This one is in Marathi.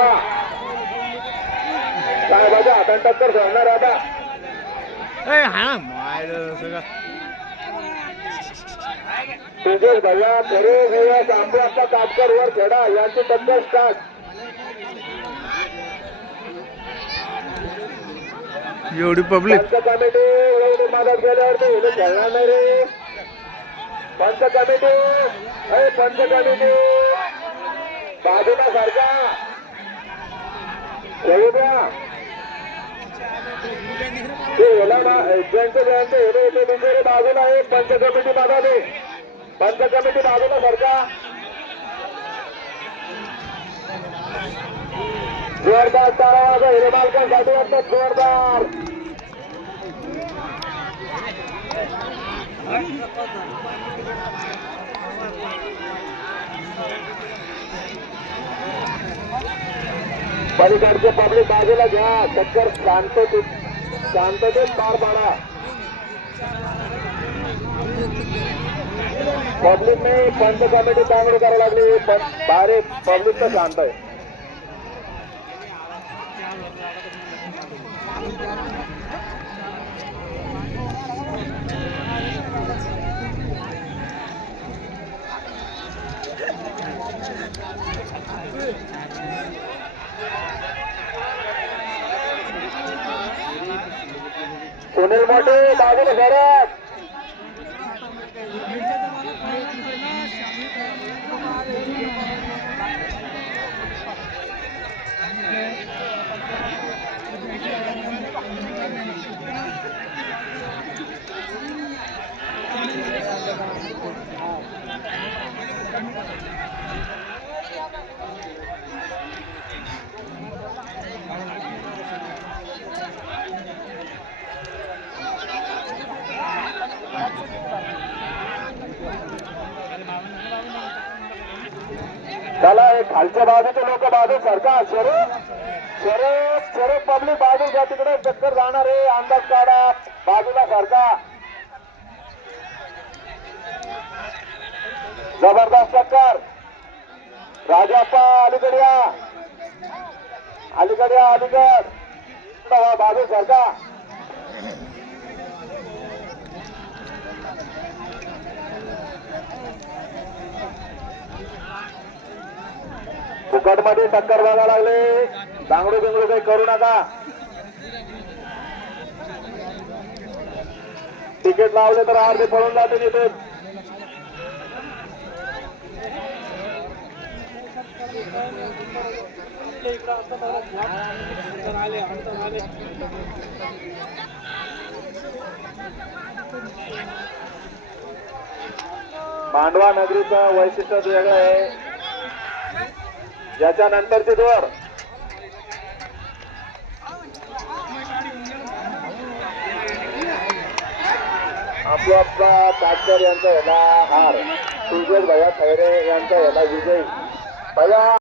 आता साहेबाच्या हातात टक्कर सोडणार आता तेजस भैया खरे वेळेस आंबे आता कापकर वर खेळा यांची टक्कर स्टार्ट. एवढी पब्लिक पंच कमिटी एवढी मदत केल्यावर ते खेळणार नाही रे. पंच कमिटी बाजूला सारखा खेळू द्या. बाजूला आहे पंच कमिटी बाजूला पंच कमिटी बाजूला सारखा जोरदार तारा वाजा हिरे मालकांसाठी वाटतं जोरदार. पलीकडचे पब्लिक बाजूला घ्या. चक्कर शांततेत पार पाडा. पब्लिकने पंच कमिटी चांगली करायला लागली पण बारे पब्लिक तर शांत आहे. सुनील मोठे बाजूला घरात चला एक खालच्या बाजूचे लोक बाजू सरका शरद पब्लिक बाजू घ्या. तिकडे चक्कर जाणार आहे. अंदाज काढा बाजूला सरका. जबरदस्त चक्कर. राजाप्पा अलीकडे बाजू सरका. फुकट मध्ये टक्कर बघायला लागले. दांगडू बिंगडू काही करू नका. तिकीट लावले तर अर्धे पळून जाते तिथे. मांडवा नगरीचं वैशिष्ट्य वेगळं आहे. याच्यानंतरचे दोर आपला काटकर यांचा ह्याला हार. सुजय भैया खैरे यांचा ह्याला विजय. भैया